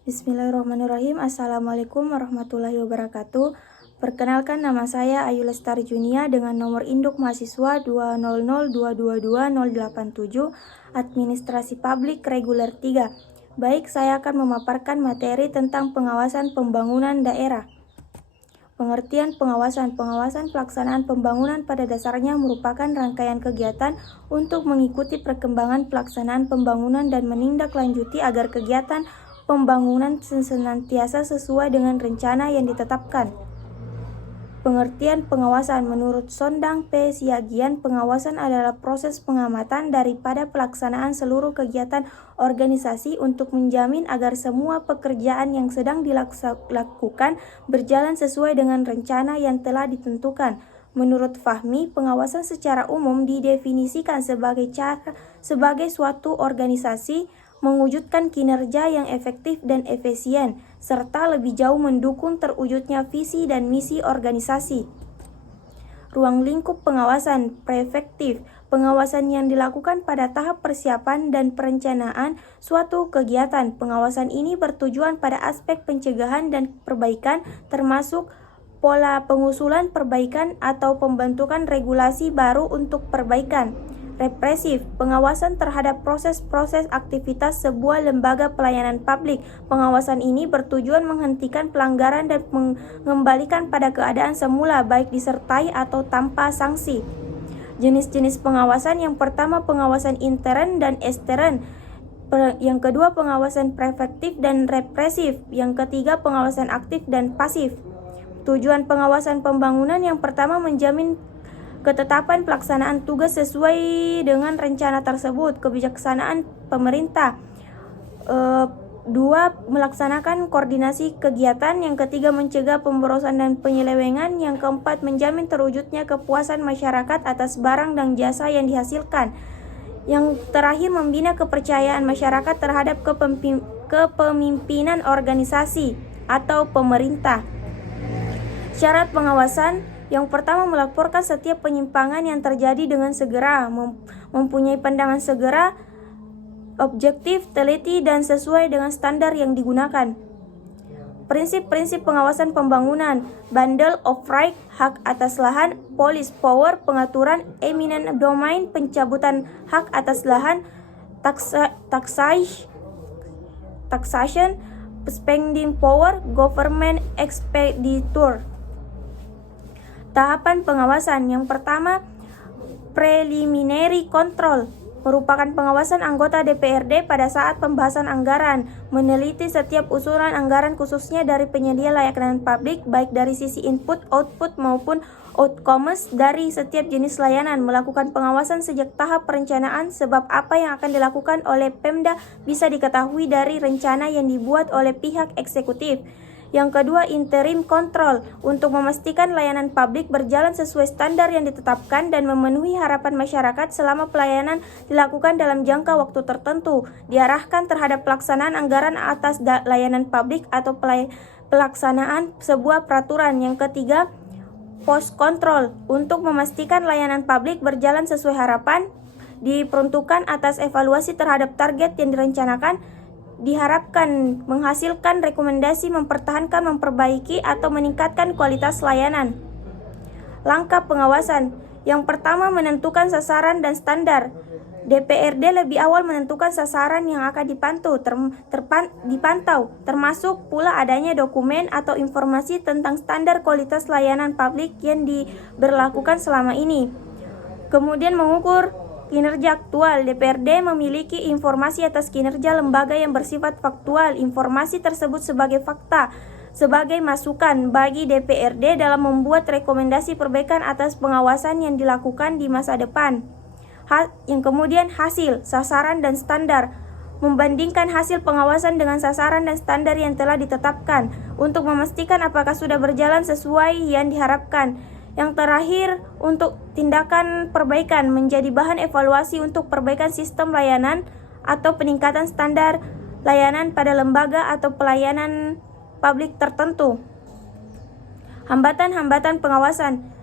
Bismillahirrahmanirrahim. Assalamualaikum warahmatullahi wabarakatuh. Perkenalkan, nama saya Ayu Lestari Junia dengan nomor induk mahasiswa 200222087, Administrasi Publik Reguler 3. Baik, saya akan memaparkan materi tentang pengawasan pembangunan daerah. Pengertian pengawasan pelaksanaan pembangunan pada dasarnya merupakan rangkaian kegiatan untuk mengikuti perkembangan pelaksanaan pembangunan dan menindaklanjuti agar kegiatan pembangunan senantiasa sesuai dengan rencana yang ditetapkan. Pengertian pengawasan menurut Sondang P. Siagian, pengawasan adalah proses pengamatan daripada pelaksanaan seluruh kegiatan organisasi untuk menjamin agar semua pekerjaan yang sedang dilakukan berjalan sesuai dengan rencana yang telah ditentukan. Menurut Fahmi, pengawasan secara umum didefinisikan sebagai suatu organisasi mewujudkan kinerja yang efektif dan efisien, serta lebih jauh mendukung terwujudnya visi dan misi organisasi. Ruang lingkup pengawasan preventif, pengawasan yang dilakukan pada tahap persiapan dan perencanaan suatu kegiatan. Pengawasan ini bertujuan pada aspek pencegahan dan perbaikan, termasuk pola pengusulan perbaikan atau pembentukan regulasi baru untuk perbaikan. Represif, pengawasan terhadap proses-proses aktivitas sebuah lembaga pelayanan publik. Pengawasan ini bertujuan menghentikan pelanggaran dan mengembalikan pada keadaan semula, baik disertai atau tanpa sanksi. Jenis-jenis pengawasan: yang pertama, pengawasan intern dan ekstern. Yang kedua, pengawasan preventif dan represif. Yang ketiga, pengawasan aktif dan pasif. Tujuan pengawasan pembangunan: yang pertama, menjamin ketetapan pelaksanaan tugas sesuai dengan rencana tersebut, kebijaksanaan pemerintah. Dua, melaksanakan koordinasi kegiatan. Yang ketiga, mencegah pemborosan dan penyelewengan. Yang keempat, menjamin terwujudnya kepuasan masyarakat atas barang dan jasa yang dihasilkan. Yang terakhir, membina kepercayaan masyarakat terhadap kepemimpinan organisasi atau pemerintah. Syarat pengawasan: yang pertama, melaporkan setiap penyimpangan yang terjadi dengan segera, mempunyai pandangan segera, objektif, teliti, dan sesuai dengan standar yang digunakan. Prinsip-prinsip pengawasan pembangunan: bundle of right, hak atas lahan; police power, pengaturan; eminent domain, pencabutan hak atas lahan; taxation, spending power, government expenditure. Tahapan pengawasan: yang pertama, preliminary control, merupakan pengawasan anggota DPRD pada saat pembahasan anggaran, meneliti setiap usulan anggaran khususnya dari penyedia layanan publik, baik dari sisi input, output, maupun outcomes dari setiap jenis layanan, melakukan pengawasan sejak tahap perencanaan, sebab apa yang akan dilakukan oleh Pemda bisa diketahui dari rencana yang dibuat oleh pihak eksekutif. Yang kedua, interim control, untuk memastikan layanan publik berjalan sesuai standar yang ditetapkan dan memenuhi harapan masyarakat selama pelayanan dilakukan dalam jangka waktu tertentu, diarahkan terhadap pelaksanaan anggaran atas layanan publik atau pelaksanaan sebuah peraturan. Yang ketiga, post control, untuk memastikan layanan publik berjalan sesuai harapan, diperuntukkan atas evaluasi terhadap target yang direncanakan, diharapkan menghasilkan rekomendasi mempertahankan, memperbaiki, atau meningkatkan kualitas layanan. Langkah pengawasan: yang pertama, menentukan sasaran dan standar. DPRD lebih awal menentukan sasaran yang akan dipantau, termasuk pula adanya dokumen atau informasi tentang standar kualitas layanan publik yang diberlakukan selama ini. Kemudian, mengukur kinerja aktual. DPRD memiliki informasi atas kinerja lembaga yang bersifat faktual. Informasi tersebut sebagai fakta, sebagai masukan bagi DPRD dalam membuat rekomendasi perbaikan atas pengawasan yang dilakukan di masa depan. Yang kemudian, hasil, sasaran, dan standar, membandingkan hasil pengawasan dengan sasaran dan standar yang telah ditetapkan untuk memastikan apakah sudah berjalan sesuai yang diharapkan. Yang terakhir, untuk tindakan perbaikan, menjadi bahan evaluasi untuk perbaikan sistem layanan atau peningkatan standar layanan pada lembaga atau pelayanan publik tertentu. Hambatan-hambatan pengawasan: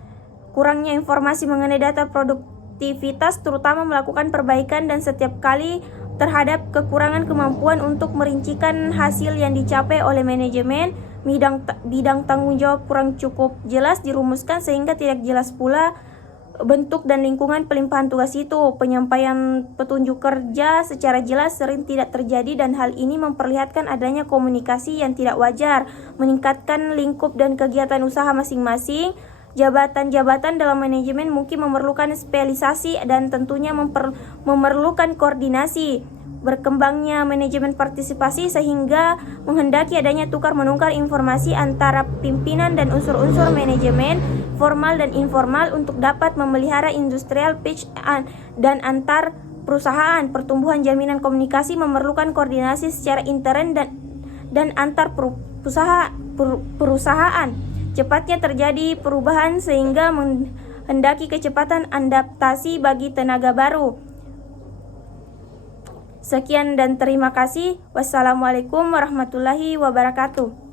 kurangnya informasi mengenai data produktivitas, terutama melakukan perbaikan dan setiap kali terhadap kekurangan kemampuan untuk merincikan hasil yang dicapai oleh manajemen. Bidang tanggung jawab kurang cukup jelas dirumuskan sehingga tidak jelas pula bentuk dan lingkungan pelimpahan tugas itu. Penyampaian petunjuk kerja secara jelas sering tidak terjadi dan hal ini memperlihatkan adanya komunikasi yang tidak wajar, meningkatkan lingkup dan kegiatan usaha masing-masing. Jabatan-jabatan dalam manajemen mungkin memerlukan spesialisasi dan tentunya memerlukan koordinasi. Berkembangnya manajemen partisipasi sehingga menghendaki adanya tukar-menukar informasi antara pimpinan dan unsur-unsur manajemen formal dan informal untuk dapat memelihara industrial pitch dan antar perusahaan. Pertumbuhan jaminan komunikasi memerlukan koordinasi secara intern dan antar perusahaan. Cepatnya terjadi perubahan sehingga menghendaki kecepatan adaptasi bagi tenaga baru. Sekian dan terima kasih. Wassalamualaikum warahmatullahi wabarakatuh.